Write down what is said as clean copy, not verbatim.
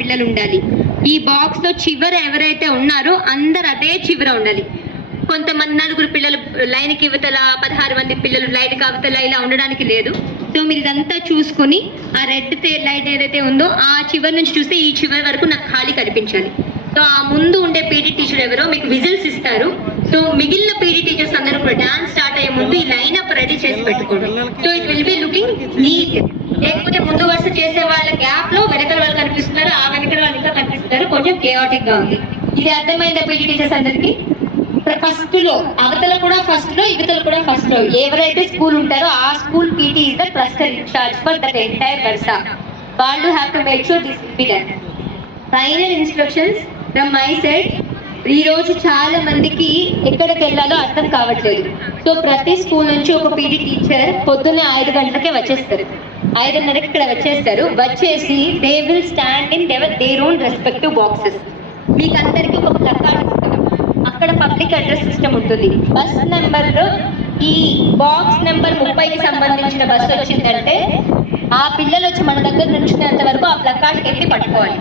పిల్లలు ఉండాలి. ఈ బాక్స్ లో చివర ఎవరైతే ఉన్నారో అందరు అదే చివర ఉండాలి. కొంతమంది 4 పిల్లలు లైన్కి ఇవతల 16 మంది పిల్లలు లైన్కి అవతల ఇలా ఉండడానికి లేదు. సో మీరు ఇదంతా చూసుకుని ఆ రెడ్ లైట్ ఏదైతే ఉందో ఆ చివరి నుంచి చూస్తే ఈ చివరి వరకు నాకు ఖాళీ కనిపించాలి. సో ఆ ముందు ఉండే పీటీ టీచర్ ఎవరో మీకు విజిల్స్ ఇస్తారు. సో మిగిలిన పీటీ టీచర్స్ అందరూ కూడా డాన్స్ స్టార్ట్ అయ్యే ముందు ఈ లైన్ అప్ రెడీ చేసి పెట్టుకోండి. So it will be looking neat. లేకపోతే ముందు వరుస చేసే వాళ్ళ గ్యాప్ లో వెనకల వాళ్ళు కనిపిస్తున్నారు, ఆ వెనకల వాళ్ళు ఇంకా కనిపిస్తున్నారు, కొంచెం కేయాటిక్ గా ఉంది. ఇది అర్థమైందా పీటీ టీచర్స్ అందరికి? ఫస్ట్ లో అవతల కూడా ఫస్ట్ లో ఇవతల కూడా ఫస్ట్ లో ఎవరైతే స్కూల్ ఉంటారో ఆ school PT is the cluster in-charge for that entire వర్స. వాళ్ళు have to make sure this will be done. Final instructions from my side. ఈ రోజు చాలా మందికి ఎక్కడికి వెళ్ళాలో అర్థం కావట్లేదు. సో ప్రతి స్కూల్ నుంచి ఒక పీటీ టీచర్ పొద్దున్న 5 గంటలకే వచ్చేస్తారు, 5:30కి ఇక్కడ వచ్చేసి they will stand in their own respective boxes. మీకు అందరికీ ఒక ప్లకార్డ్ అక్కడ పబ్లిక్ అడ్రస్ సిస్టమ్ ఉంటుంది. బస్ నెంబర్లో ఈ బాక్స్ నెంబర్ 30కి సంబంధించిన బస్సు వచ్చిందంటే ఆ పిల్లలు వచ్చి మన దగ్గర నుంచినంత వరకు ఆ ప్లకార్డ్కి వెళ్ళి పట్టుకోవాలి.